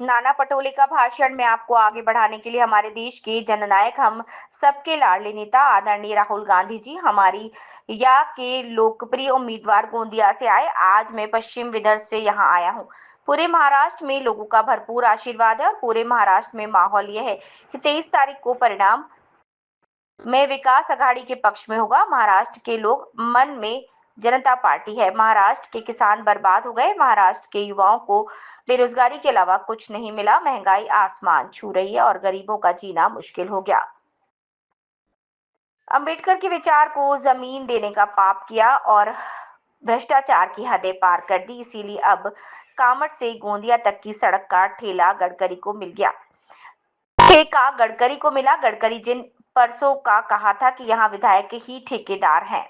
नाना पटोले का भाषण में आपको आगे बढ़ाने के लिए हमारे देश के जननायक, हम सबके लाडले नेता आदरणीय राहुल गांधी जी हमारी या के लोकप्रिय उम्मीदवार गोंदिया से आए। आज मैं पश्चिम विदर्भ से यहाँ आया हूँ। पूरे महाराष्ट्र में लोगों का भरपूर आशीर्वाद है और पूरे महाराष्ट्र में माहौल यह है कि 23 तारीख को परिणाम में विकास अघाड़ी के पक्ष में होगा। महाराष्ट्र के लोग मन में जनता पार्टी है। महाराष्ट्र के किसान बर्बाद हो गए। महाराष्ट्र के युवाओं को बेरोजगारी के अलावा कुछ नहीं मिला। महंगाई आसमान छू रही है और गरीबों का जीना मुश्किल हो गया। अंबेडकर के विचार को जमीन देने का पाप किया और भ्रष्टाचार की हदें पार कर दी। इसीलिए अब कामठ से गोंदिया तक की सड़क का ठेला गडकरी को मिल गया। ठेका गडकरी को मिला। गडकरी जिन परसों का कहा था कि यहाँ विधायक ही ठेकेदार हैं,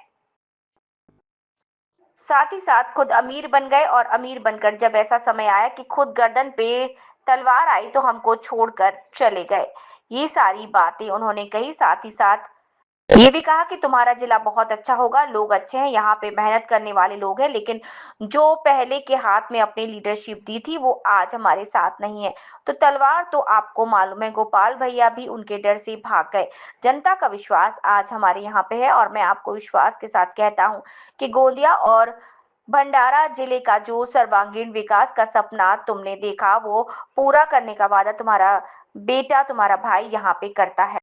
साथ ही साथ खुद अमीर बन गए और अमीर बनकर जब ऐसा समय आया कि खुद गर्दन पे तलवार आई तो हमको छोड़कर चले गए। ये सारी बातें उन्होंने कही। साथ ही साथ ये भी कहा कि तुम्हारा जिला बहुत अच्छा होगा, लोग अच्छे हैं, यहाँ पे मेहनत करने वाले लोग हैं, लेकिन जो पहले के हाथ में अपनी लीडरशिप दी थी वो आज हमारे साथ नहीं है। तो तलवार तो आपको मालूम है, गोपाल भैया भी उनके डर से भाग गए। जनता का विश्वास आज हमारे यहाँ पे है और मैं आपको विश्वास के साथ कहता हूँ कि गोंदिया और भंडारा जिले का जो सर्वांगीण विकास का सपना तुमने देखा वो पूरा करने का वादा तुम्हारा बेटा, तुम्हारा भाई यहाँ पे करता है।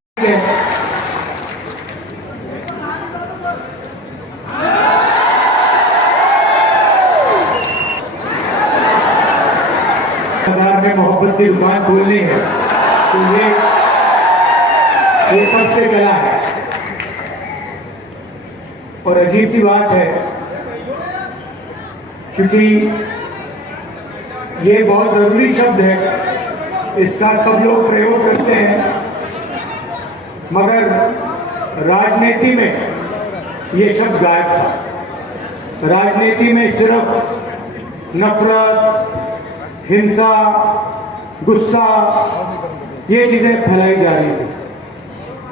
बाजार में मोहब्बत की दुकान खोलनी है तो ये पद से चला है। और अजीब सी बात है क्योंकि ये बहुत जरूरी शब्द है, इसका सब लोग प्रयोग करते हैं, मगर राजनीति में ये शब्द गायब था। राजनीति में सिर्फ नफरत, हिंसा, गुस्सा, ये चीजें फैलाई जा रही थी।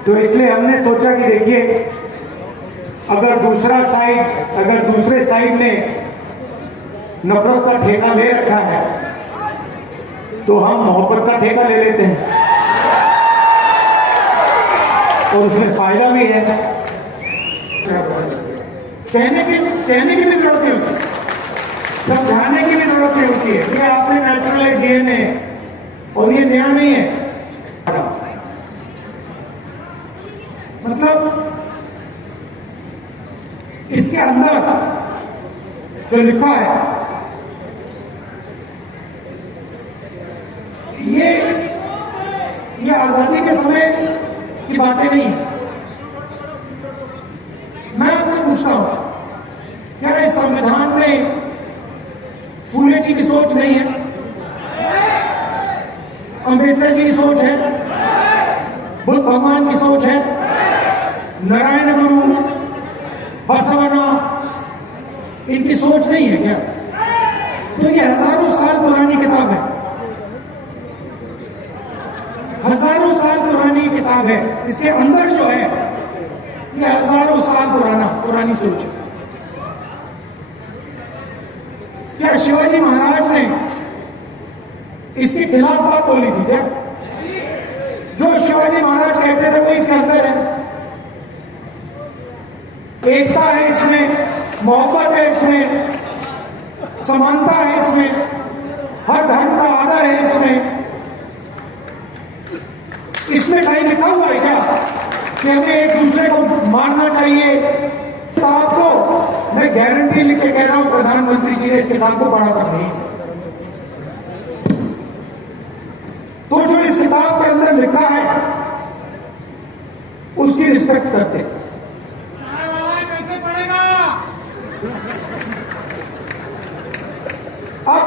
तो इसलिए हमने सोचा कि देखिए, अगर दूसरे साइड ने नफरत का ठेका ले रखा है तो हम मोहब्बत का ठेका ले लेते हैं और उसमें फायदा भी है। कहने की भी जरूरत नहीं होती, समझाने की भी जरूरत नहीं होती है। ये आपने नेचुरल डीएनए और ये नया नहीं है। मतलब इसके अंदर जो लिखा है ये आजादी के समय की बातें नहीं है। मैं आपसे पूछता हूं, क्या इस संविधान में फूले जी की सोच नहीं है? अंबेडकर जी की सोच है? बुद्ध भगवान की सोच है? नारायण गुरु, बसवना, इनकी सोच नहीं है क्या? तो ये हजारों साल पुरानी किताब है, हजारों साल पुरानी किताब है। इसके अंदर जो है ये हजारों साल पुरानी सोच है। क्या शिवाजी महाराज ने इसके खिलाफ बात बोली थी क्या? जो शिवाजी महाराज कहते थे वो इसके अंदर है। एकता है इसमें, मोहब्बत है इसमें, समानता है इसमें, हर धर्म का आदर है इसमें। इसमें कहीं लिखा हुआ है क्या कि हमें एक दूसरे को मारना चाहिए? तो आपको मैं गारंटी लिख के कह रहा हूं, प्रधानमंत्री जी ने इस किताब को पढ़ा तक नहीं। तो जो इस किताब के अंदर लिखा है उसकी रिस्पेक्ट करते। कैसे पढ़ेगा? अब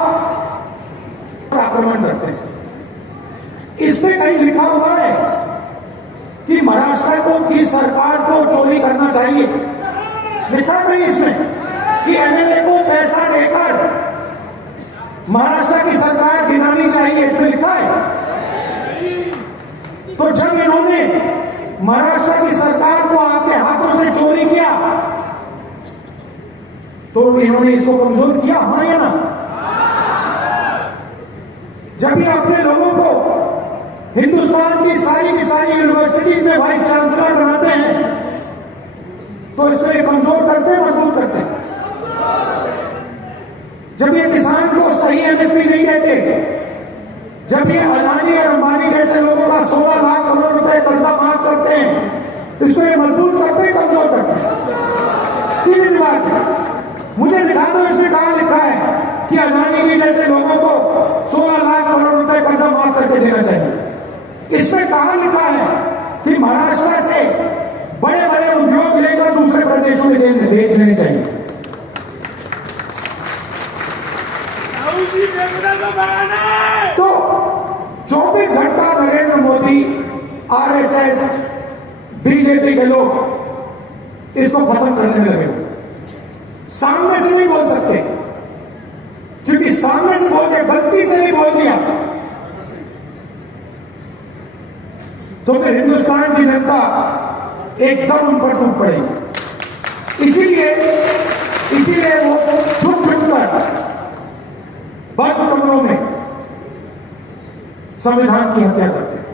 आक्रमण करते हैं। इसमें कहीं लिखा हुआ है कि महाराष्ट्र की सरकार को चोरी करना चाहिए? लिखा नहीं इसमें कि एमएलए को पैसा देकर महाराष्ट्र की सरकार गिरानी चाहिए? इसमें लिखा है। तो जब इन्होंने महाराष्ट्र की सरकार को आपके हाथों से चोरी किया तो इन्होंने इसको कमजोर किया, हाँ या ना? जब ये अपने लोगों को हिंदुस्तान की सारी यूनिवर्सिटीज में वाइस चांसलर बनाते हैं तो इसको ये कमजोर करते हैं, मजबूत करते हैं। जब ये किसान को सही एमएसपी नहीं देते, जब ये अदानी और अंबानी जैसे लोगों का 16 लाख करोड़ रुपए कर्जा माफ करते हैं, इसको ये मजबूत करते हैं, कमजोर करते हैं। सीधी सी बात है। मुझे दिखा दो इसमें कहां लिखा है कि अदानी जी जैसे लोगों को 16 लाख करोड़ रुपए कर्जा माफ करके देना चाहिए। इसमें कहां लिखा है कि महाराष्ट्र से बड़े बड़े उद्योग लेकर दूसरे प्रदेशों में बेच देने चाहिए। तो 24 घंटा नरेंद्र मोदी, आरएसएस, बीजेपी के लोग इसको खत्म करने लगे हुए। सामने से नहीं बोल सकते, क्योंकि सामने से बोल के गलती से भी बोल दिया तो फिर हिंदुस्तान की जनता एकदम उन पर टूट पड़ेगी। इसीलिए वो छुप कर बंद कमरों में संविधान की हत्या करते हैं।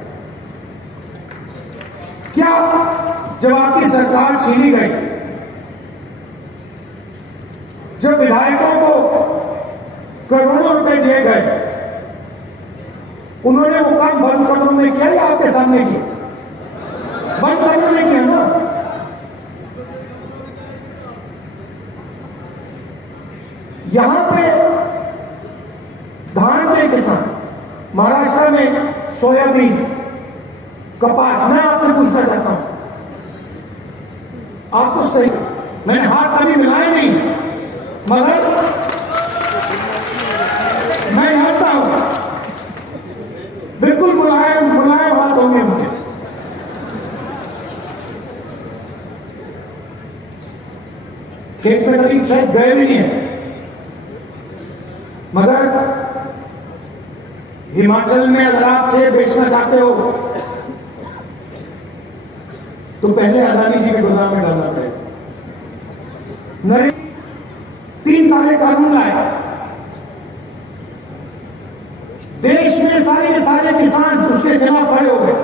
क्या जब आपकी सरकार छीनी गई, जब विधायकों को करोड़ों रुपए दिए गए, उन्होंने वो काम बंद कमरों में किया या आपके सामने किया? बंद कमरों में किया ना। यहां पे धान के किसान, महाराष्ट्र में सोयाबीन, कपास, मैं आपसे पूछना चाहता हूं, आपको सही, मैंने हाथ कभी मिलाया नहीं, मगर मैं जानता हूं बिल्कुल मुलायम हाथ होंगे उनके। खेत में कभी शायद गए भी नहीं है, मगर हिमाचल में अगर आप सेब बेचना चाहते हो तो पहले अदानी जी के गोदाम में डालना पड़ेगा। 3 काले कानून लाए, देश में सारे के सारे किसान उसके खिलाफ खड़े हो गए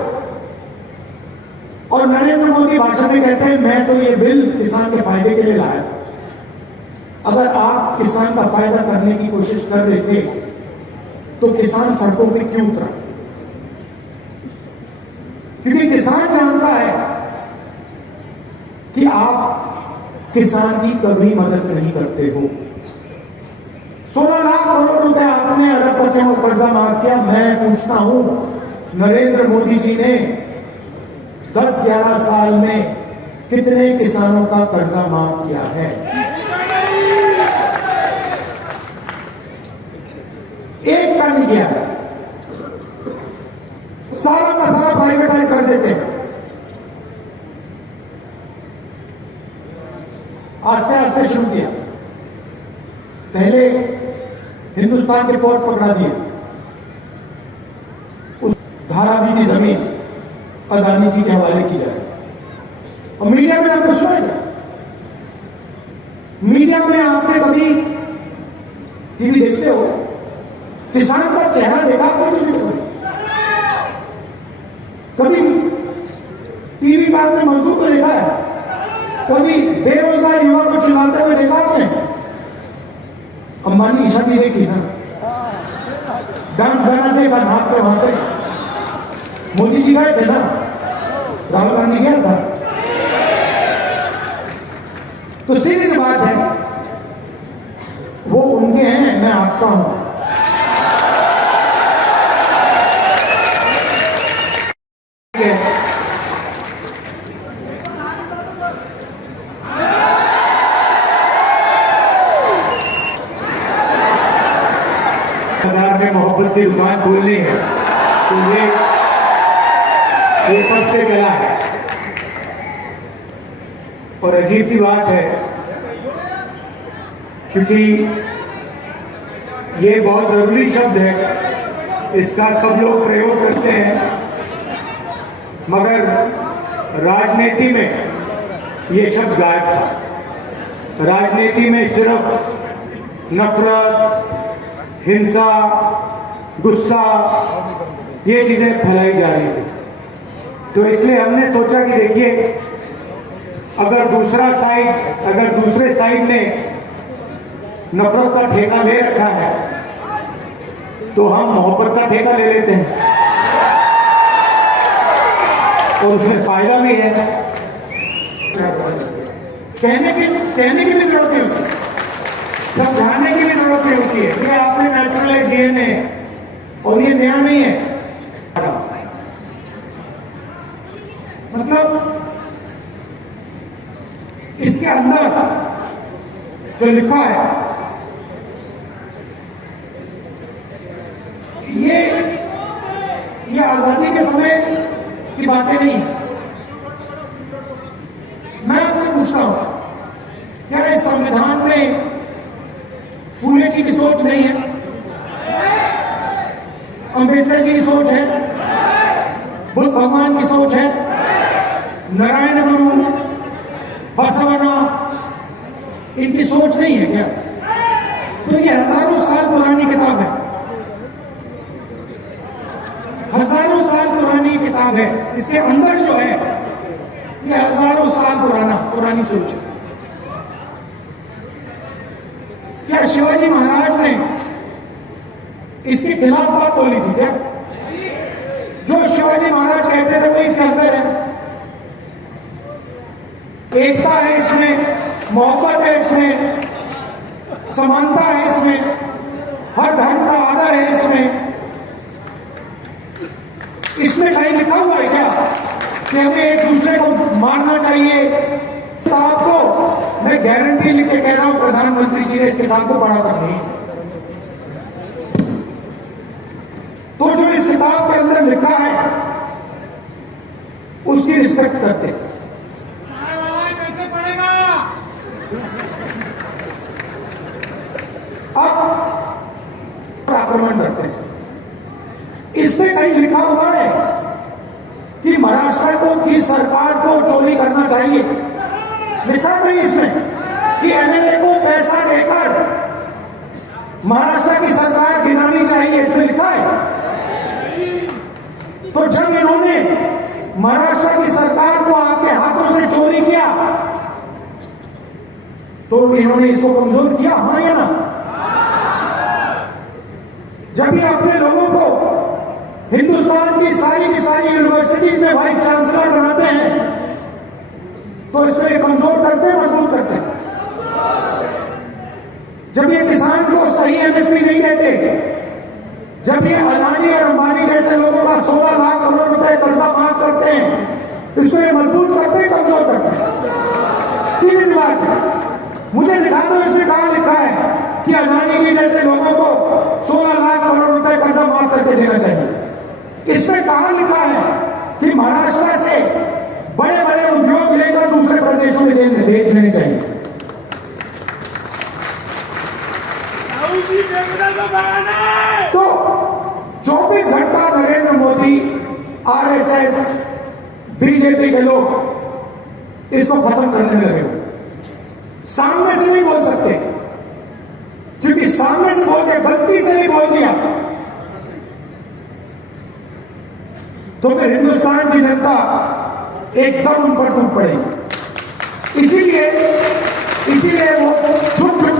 और नरेंद्र मोदी भाषण में कहते हैं मैं तो ये बिल किसान के फायदे के लिए लाया था। अगर आप किसान का फायदा करने की कोशिश कर रहे थे तो किसान सड़कों पे क्यों उतरा? क्योंकि किसान जानता है कि आप किसान की कभी मदद नहीं करते हो। 16 लाख करोड़ रुपए आपने अरबपतियों को कर्जा माफ किया। मैं पूछता हूं, नरेंद्र मोदी जी ने 10-11 साल में कितने किसानों का कर्जा माफ किया है? एक का नहीं किया है। सारा का सारा प्राइवेटाइज कर देते हैं। आस्ते आस्ते शुरू किया, पहले हिंदुस्तान के पोर्ट पकड़ा दिए, उस धारावी की जमीन अदानी जी के हवाले की जाए। और मीडिया में आपको सुना है, मीडिया में आपने कभी टीवी देखते हो, किसान का चेहरा देखा आपने टीवी में? कभी टीवी पर आपने मजदूर को देखा है? कभी बेरोजगार युवा को चिल्लाते हुए देखा आपने? अंबानी की शादी देखी ना, डांस गाना देखा हाथ पे, वहां पे मोदी जी गए थे ना, राहुल गांधी गया था। तो सीधी सी बात है, वो उनके हैं, मैं आपका हूं। बाजार में मोहब्बत की जुबान बोलनी है तो ये कब से चला है। और अजीब सी बात है, क्योंकि ये बहुत जरूरी शब्द है, इसका सब लोग प्रयोग करते हैं, मगर राजनीति में ये शब्द गायब था। राजनीति में सिर्फ नफरत, हिंसा, गुस्सा, ये चीजें फैलाई जा रही थी। तो इसलिए हमने सोचा कि देखिए, अगर दूसरे साइड ने नफरत का ठेका ले रखा है तो हम मोहब्बत का ठेका ले लेते हैं, और उसमें फायदा भी है। कहने की भी जरूरत नहीं होती, समझाने की भी जरूरत नहीं होती है। ये आपने नेचुरल डीएनए, और ये नया नहीं है। मतलब इसके अंदर जो लिखा है, ये आजादी के समय की बातें नहीं है। मैं आपसे पूछता हूं, क्या इस संविधान में फूले जी की सोच नहीं है? अंबेडकर जी की सोच है? बुद्ध भगवान की सोच है? नारायण गुरु, बसवना, इनकी सोच नहीं है क्या? तो ये हजारों साल पुरानी किताब है, हजारों साल पुरानी किताब है। इसके अंदर जो है ये हजारों साल पुरानी सोच है। क्या शिवाजी महाराज ने इसके खिलाफ बात बोली थी क्या? जो शिवाजी महाराज कहते थे वो इसके अंदर है। एकता है इसमें, मोहब्बत है इसमें, समानता है इसमें, हर धर्म का आदर है इसमें। इसमें कहीं लिखा हुआ है क्या कि हमें एक दूसरे को मारना चाहिए? तो आपको मैं गारंटी लिख के कह रहा हूं, प्रधानमंत्री जी ने इस किताब को पढ़ा तक नहीं। तो जो इस किताब के अंदर लिखा है उसकी रिस्पेक्ट करते हैं। अब आक्रमण करते हैं। इसमें कहीं लिखा हुआ है कि महाराष्ट्र की सरकार को चोरी करना चाहिए? लिखा नहीं इसमें कि एमएलए को पैसा देकर महाराष्ट्र की सरकार गिरानी चाहिए? इसमें लिखा है? तो जब इन्होंने महाराष्ट्र की सरकार को आपके हाथों से चोरी किया तो इन्होंने इसको कमजोर किया, हाँ या ना? जब ये अपने लोगों को हिंदुस्तान की सारी यूनिवर्सिटीज में वाइस चांसलर बनाते हैं तो इसको ये कमजोर करते हैं, मजबूत करते हैं। जब ये किसान को सही एमएसपी नहीं देते, जब ये अदानी और अंबानी जैसे लोगों का 16 लाख करोड़ रुपए कर्जा माफ करते हैं, इसको ये मजबूत करते हैं, कमजोर करते हैं। सीधी सी बात है। मुझे दिखा दो इसमें कहां लिखा है कि अदानी जी जैसे लोगों को 16 लाख करोड़ रुपए कर्जा माफ करके देना चाहिए? इसमें कहां लिखा है कि महाराष्ट्र से बड़े बड़े उद्योग लेकर दूसरे प्रदेशों में बेच देने चाहिए? तो 24 घंटा नरेंद्र मोदी, आरएसएस, बीजेपी के लोग इसको खत्म करने में लगे हुए। सामने से नहीं बोल सकते, क्योंकि सामने से बोल के गलती से भी बोल दिया तो फिर हिंदुस्तान की जनता एकदम उन पर टूट पड़ेगी। इसीलिए वो छुप कर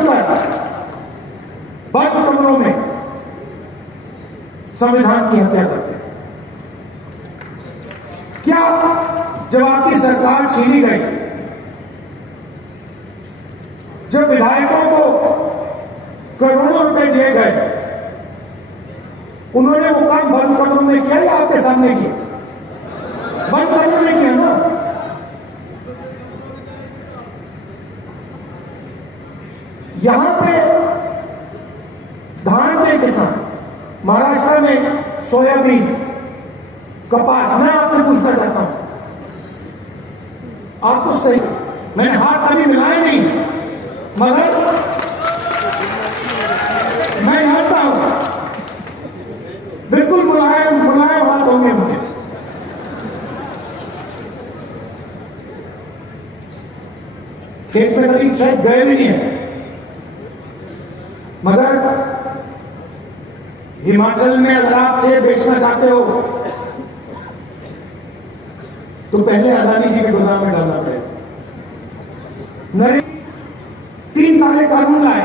बंद कमरों में संविधान की हत्या करते हैं। क्या जब आपकी सरकार छीनी गई, जब विधायकों को करोड़ों रुपए दिए गए, उन्होंने वो काम बंद कमरों में किया या आपके सामने किया? बंद कमरों में किया ना। यहां पे धान के किसान, महाराष्ट्र में सोयाबीन, कपास, मैं आपसे पूछना चाहता हूं, आप तो सही, मैंने हाथ कभी मिलाए नहीं, मगर मैं जानता हूं बिल्कुल मुलायम हाथ होंगे मुझे। खेत में कभी शायद गए भी नहीं है, मगर हिमाचल में अगर आप सेब बेचना चाहते हो तो पहले अदानी जी के गोदाम में डालना पड़ेगा। 3 काले कानून लाए,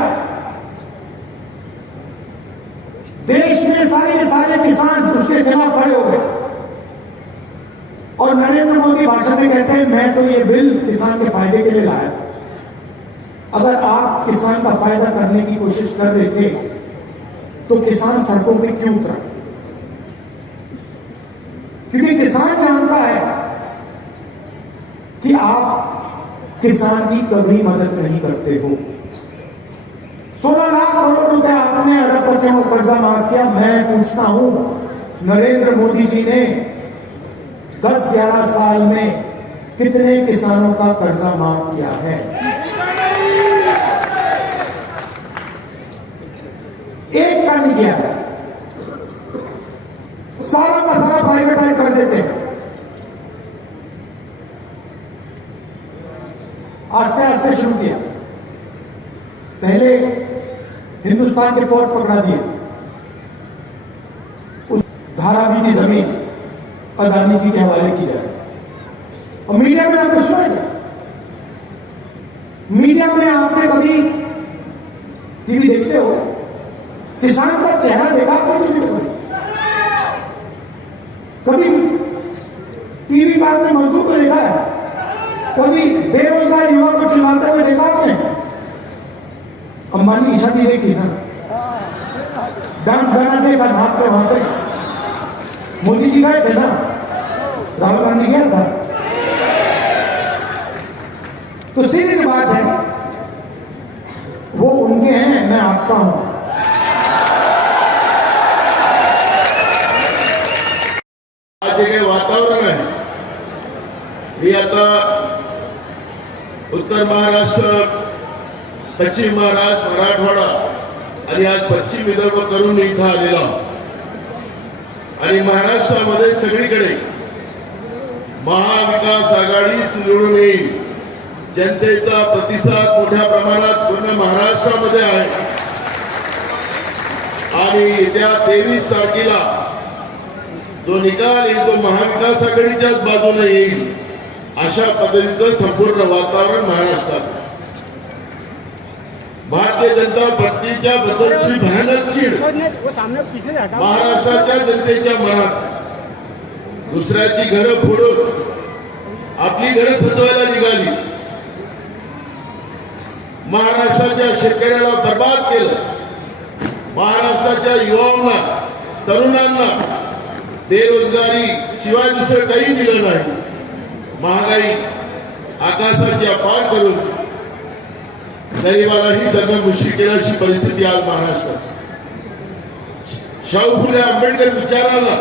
देश में सारे के सारे किसान उसके खिलाफ खड़े हो गए और नरेंद्र मोदी भाषण में कहते हैं मैं तो ये बिल किसान के फायदे के लिए लाया था। अगर आप किसान का फायदा करने की कोशिश कर रहे थे तो किसान सड़कों पे क्यों उतरा? क्योंकि किसान जानता है कि आप किसान की कभी मदद नहीं करते हो। 16 लाख करोड़ रुपए आपने अरबपतियों को कर्जा माफ किया। मैं पूछता हूं, नरेंद्र मोदी जी ने 10-11 साल में कितने किसानों का कर्जा माफ किया है? एक का नहीं किया है। सारा का सारा प्राइवेटाइज कर देते हैं। आस्ते आस्ते शुरू किया, पहले हिंदुस्तान के पोर्ट पकड़ा दिए, उस धारावी की जमीन अदानी जी के हवाले की जाए। और मीडिया में आपने सुना क्या? मीडिया में आपने कभी टीवी देखते हो? किसान का चेहरा देखा आपने टीवी में? कभी टीवी पर आपने मजदूर को देखा है? कभी बेरोजगार युवा को चिल्लाते हुए देखा आपने? अंबानी की शादी देखी ना, डांस गाना देखा हाथ पे वहां पे। मोदी जी गए थे ना, राहुल गांधी गया था। तो सीधी सी बात है, वो उनके हैं, मैं आपका हूं। आज जे वातावरण आहे हे आता उत्तर महाराष्ट्र, पश्चिम महाराष्ट्र, मराठवाडा आणि आज पश्चिम विदर्भ करून इथं आलेला आणि महाराष्ट्रामध्ये सगळीकडे महाविकास आघाडीच निवडून येईल। जनतेचा प्रतिसाद मोठ्या प्रमाणात पूर्ण महाराष्ट्रामध्ये आहे आणि येत्या 23 तारखेला जो निकाल येईल तो महाविकास आघाडीच्याच बाजूने येईल अशा पद्धतीचं संपूर्ण वातावरण महाराष्ट्रात। भारतीय जनता पार्टीच्या बद्दलची भयानक चीड महाराष्ट्राच्या जनतेच्या मनात, दुसऱ्याची घरं फोडून आपली घरं सजवायला निघाली, महाराष्ट्राच्या शेतकऱ्याला बर्बाद केलं, महाराष्ट्राच्या युवांना, तरुणांना बेरोजगारी शिवाय दुसरं काही दिलं नाही। महागाई आकाशाच्या पार करून गरिबालाही जगणं मुश्किल केल्याची परिस्थिती आज महाराष्ट्रात। शाहू फुले आंबेडकर विचाराला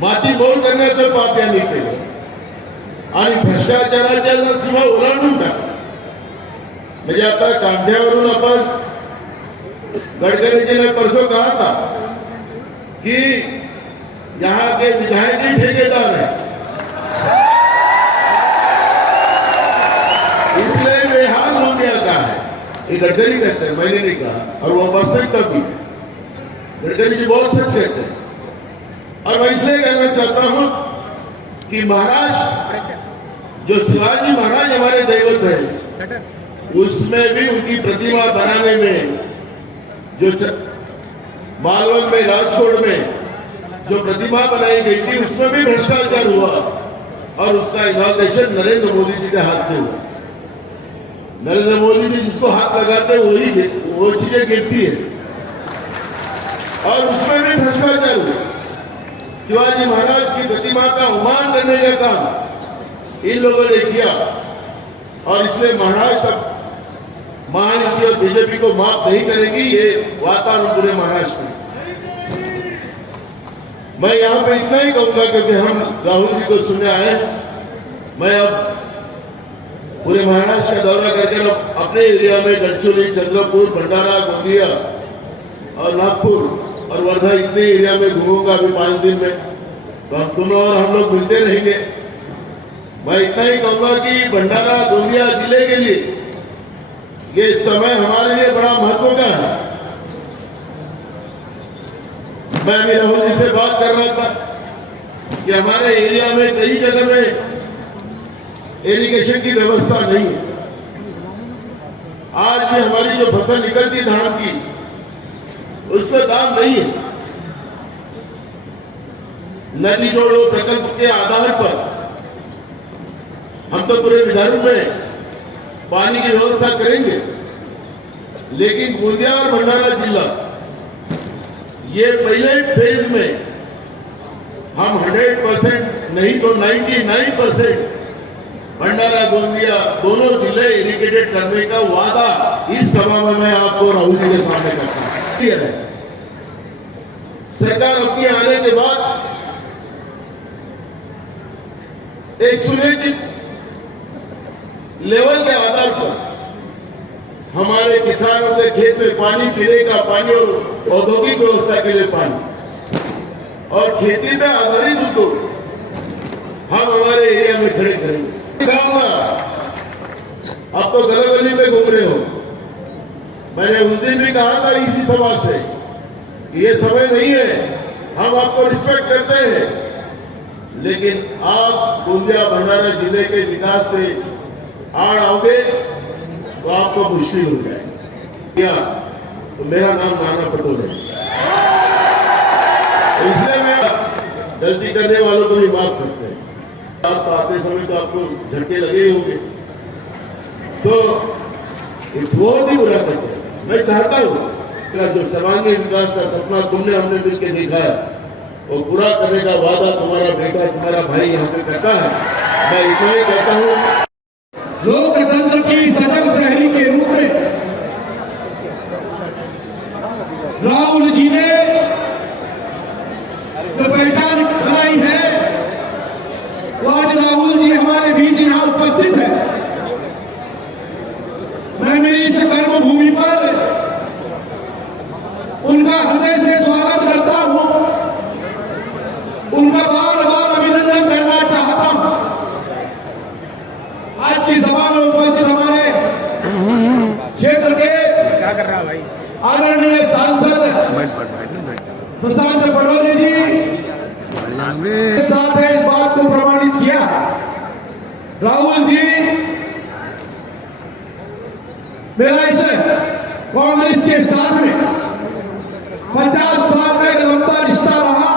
मातीमोल करण्याचं पाप यांनी केलं आणि भ्रष्टाचाराच्या सीमा ओलांडून टाकल्या। म्हणजे आता कांद्यावरून आपण गडकरी जी ने परसों कहा था कि यहाँ के विधायक ही ठेकेदार है, इसलिए बेहाल हो गया का है। ये गडकरी कहते हैं, मैंने नहीं कहा, और वो बस सकता भी। गडकरी जी बहुत सच कहते हैं। और मैं इसलिए कहना चाहता हूं कि महाराष्ट्र जो शिवाजी महाराज हमारे दैवत है, उसमें भी उनकी प्रतिमा बनाने में जो मालवन में, राजकोट में जो प्रतिमा बनाई गई थी उसमें भी भ्रष्टाचार हुआ और उसका इनॉग्रेशन नरेंद्र मोदी जी के हाथ से हुआ। नरेंद्र मोदी जी जिसको हाथ लगाते वही वो चीजें गिरती है और उसमें भी भ्रष्टाचार हुआ। शिवाजी महाराज की प्रतिमा का अपमान करने का काम इन लोगों ने किया और इसलिए महाराष्ट्र महायुति और बीजेपी को माफ नहीं करेगी। ये वातावरण पूरे महाराष्ट्र में। मैं यहाँ पे इतना ही कहूंगा क्योंकि हम राहुल जी को सुनने आए। मैं अब पूरे महाराष्ट्र का दौरा करके अपने एरिया में गढ़चिरोली, चंद्रपुर, भंडारा, गोंदिया और नागपुर और वर्धा इतने एरिया में घूमूंगा अभी 5 दिन में। तो हम दोनों और हम लोग मिलते रहेंगे मैं इतना ही कहूंगा कि भंडारा गोंदिया जिले के लिए ये समय हमारे लिए बड़ा महत्व का है। मैं अभी राहुल जी से बात कर रहा था कि हमारे एरिया में कई जगह में इरिगेशन की व्यवस्था नहीं है। आज भी हमारी जो फसल निकलती धान की उसमें दाम नहीं है। नदी जोड़ो प्रकल्प के आधार पर हम तो पूरे विदर्भ में पानी की व्यवस्था करेंगे, लेकिन गोंदिया और भंडारा जिला ये पहले फेज में हम 100% नहीं तो 99% भंडारा गोंदिया दोनों जिले इरिगेटेड करने का वादा इस सभा में मैं आपको राहुल जी के सामने करता हूं। सरकार अपनी आने के बाद एक सुनिश्चित लेवल के आधार पर हमारे किसानों के खेत में पानी, पीने का पानी और औद्योगिक व्यवस्था के लिए पानी और खेती पे आधारित उद्योग हम हमारे एरिया में खड़े करेंगे। अब तो गली गली में घूम रहे हो। मैंने उस दिन भी कहा था इसी सभा से कि ये समय नहीं है, हम आपको रिस्पेक्ट करते हैं, लेकिन आप गोंदिया भंडारा जिले के विकास से आड़ आओगे तो आपको मुश्किल हो जाएगी। क्या तो मेरा नाम नाना पटोल है, इसलिए मैं गलती करने वालों को भी माफ करते हैं। आप आते समय तो आपको झटके लगे होंगे, तो ये बहुत ही बुरा करते हैं। मैं चाहता हूँ जो सर्वांगीण विकास का सपना तुमने हमने मिलकर देखा है वो पूरा करने का वादा तुम्हारा बेटा, तुम्हारा भाई यहाँ पे करता है। मैं इतना ही कहता हूँ, लोकतंत्र की सजग प्रहरी के रूप में राहुल जी ने जो पहचान बनाई है, वो आज राहुल जी हमारे बीच यहां उपस्थित है। मैं मेरी इस कर्म भूमि पर उनका हृदय से स्वागत करता हूं, उनका बार बार अभिनंदन करना चाहता हूं। आज की सभा में उपस्थित हमारे क्षेत्र के आदरणीय सांसद प्रशांत पटोले जी के साथ इस बात को प्रमाणित किया। राहुल जी मेरा इस कांग्रेस के साथ में 50 साल का एक लंबा रिश्ता रहा।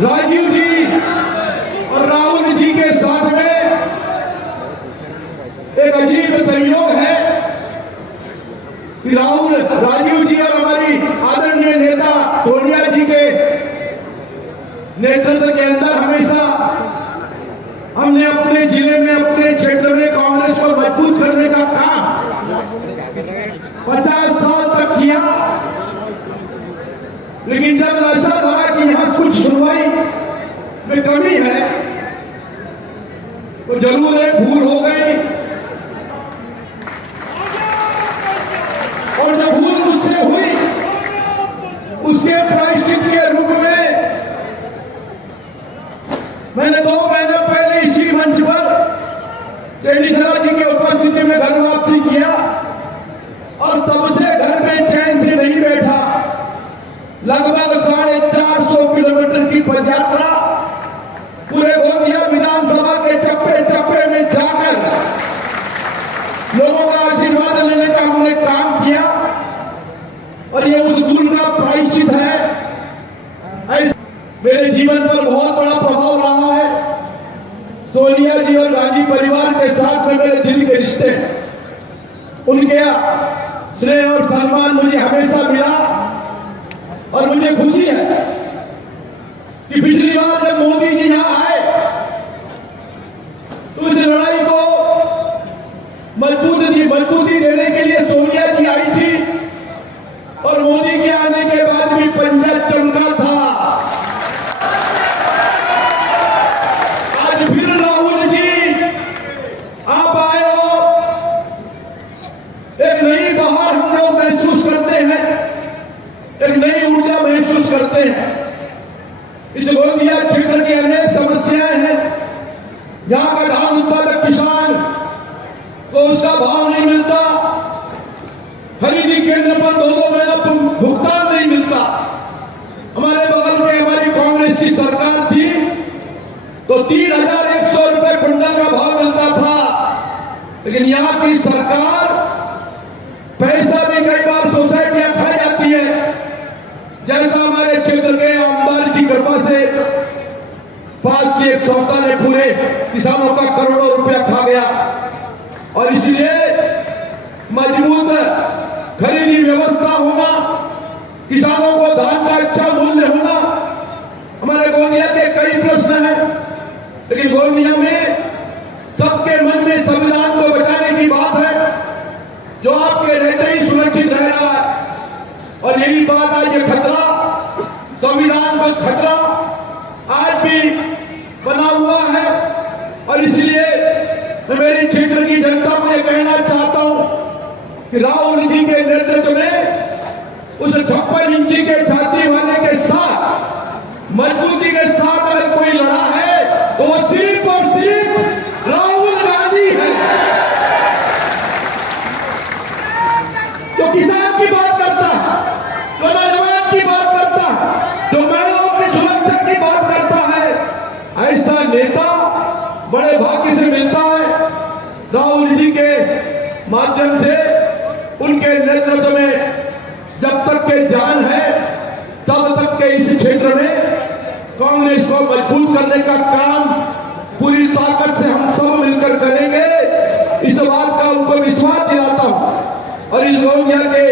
राजीव जी और राहुल जी के साथ में एक अजीब संयोग है कि राजीव जी और हमारी आदरणीय नेता सोनिया जी के नेतृत्व के अंदर हमेशा हमने अपने जिले में, अपने क्षेत्र में कांग्रेस को मजबूत करने का काम 50 साल तक किया। लेकिन जब ऐसा लगा कि यहां कुछ सुनवाई में कमी है तो जरूर एक भूल हो गई, और जो भूल मुझसे हुई उसके प्रायश्चित के रूप में मैंने 2 महीने पहले इसी मंच पर चेनीचला जी की उपस्थिति में घर वापसी किया और तब से घर में चैन से नहीं बैठा। लगभग 450 किलोमीटर की पदयात्रा पूरे गोंदिया विधानसभा के चप्पे चप्पे में जाकर लोगों का आशीर्वाद लेने का हमने काम किया और ये उस भूल का प्रायश्चित है। मेरे जीवन पर बहुत बड़ा प्रभाव रहा है। सोनिया जी और गांधी परिवार के साथ में मेरे दिल के रिश्ते हैं, उनके स्नेह और सम्मान मुझे हमेशा मिला और मुझे खुशी है कि पिछली बार जब मोदी जी यहां आए तो इस लड़ाई को मजबूती देने के लिए सोनिया जी आई थी और मोदी के आने के बाद भी पंजा चमका था। आज फिर राहुल जी आप आए हो, एक नई बहार हम लोग महसूस करते हैं, एक नई ऊर्जा महसूस करते हैं। तो 3,100 रुपए क्विंटल का भाव मिलता था। लेकिन यहाँ की सरकार पैसा भी कई बार सोसाइटियां खा जाती है, जैसा हमारे क्षेत्र के आमदार की कृपा से पास की एक संस्था ने पूरे किसानों का करोड़ों रुपया खा गया। और इसलिए मजबूत खरीदी व्यवस्था होना, किसानों को धान का अच्छा मूल्य होना, हमारे गोंदिया के कई प्रश्न हैं। लेकिन गोंदिया में सबके मन में संविधान को बचाने की बात है, जो आपके रहते ही सुरक्षित रह रहा है। और यही बात आज ये खतरा, संविधान का खतरा आज भी बना हुआ है। और इसलिए मैं मेरे क्षेत्र की जनता को ये कहना चाहता हूं कि राहुल जी के नेतृत्व में उस 56 इंची के छाती वाले के साथ मजबूती के साथ अगर कोई लड़ा है तो वो सिर्फ और सिर्फ राहुल गांधी है। जो किसान की बात करता है, जो नौजवान की बात करता है, जो महिलाओं की सुरक्षा की बात करता है, ऐसा नेता बड़े भाग्य से मिलता है। राहुल जी के माध्यम से, उनके नेतृत्व में जब तक के जान है तब तक के इस क्षेत्र में कांग्रेस को मजबूत करने का काम पूरी ताकत से हम सब मिलकर करेंगे। इस बात का उनको विश्वास दिलाता हूं। और इस गोंदिया के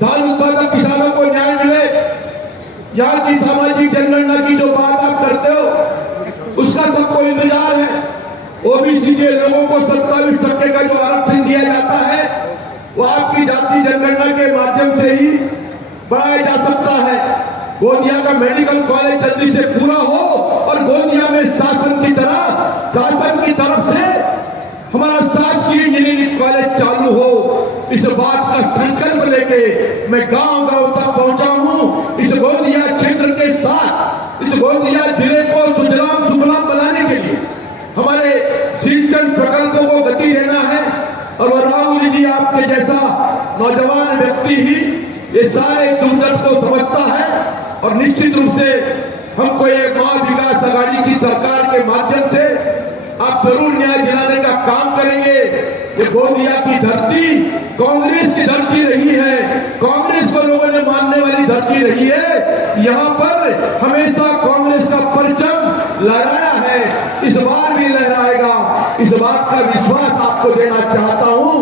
धान उत्पादक किसानों को न्याय मिले, यहाँ की सामाजिक जनगणना की जो बात आप करते हो उसका सबको इंतजार है। ओबीसी के लोगों को 27% का जो आरक्षण दिया जाता है वो आपकी जाति जनगणना के माध्यम से ही बढ़ाया जा सकता है। गोंदिया का मेडिकल कॉलेज जल्दी से पूरा हो और गोंदिया में शासन की तरफ से हमारा शासकीय इंजीनियरिंग कॉलेज चालू हो। इस बात का संकल्प लेके मैं गांव गांव तक पहुंचा हूं। इस गोंदिया क्षेत्र के साथ इस गोंदिया जिले को सुजलाम सुफलाम बनाने के लिए हमारे सिंचन प्रकल्पों को गति देना है। और राहुल जी आपके जैसा नौजवान व्यक्ति ही ये सारे दुर्दर्द को समझता है। और निश्चित रूप से हमको एक मां विकास आघाड़ी की सरकार के माध्यम से आप जरूर न्याय दिलाने का काम करेंगे। ये गोंदिया की धरती कांग्रेस की धरती रही है, कांग्रेस को लोगों ने मानने वाली धरती रही है। यहाँ पर हमेशा कांग्रेस का परचम लहराया है, इस बार भी लहराएगा। इस बात का विश्वास आपको देना चाहता हूं।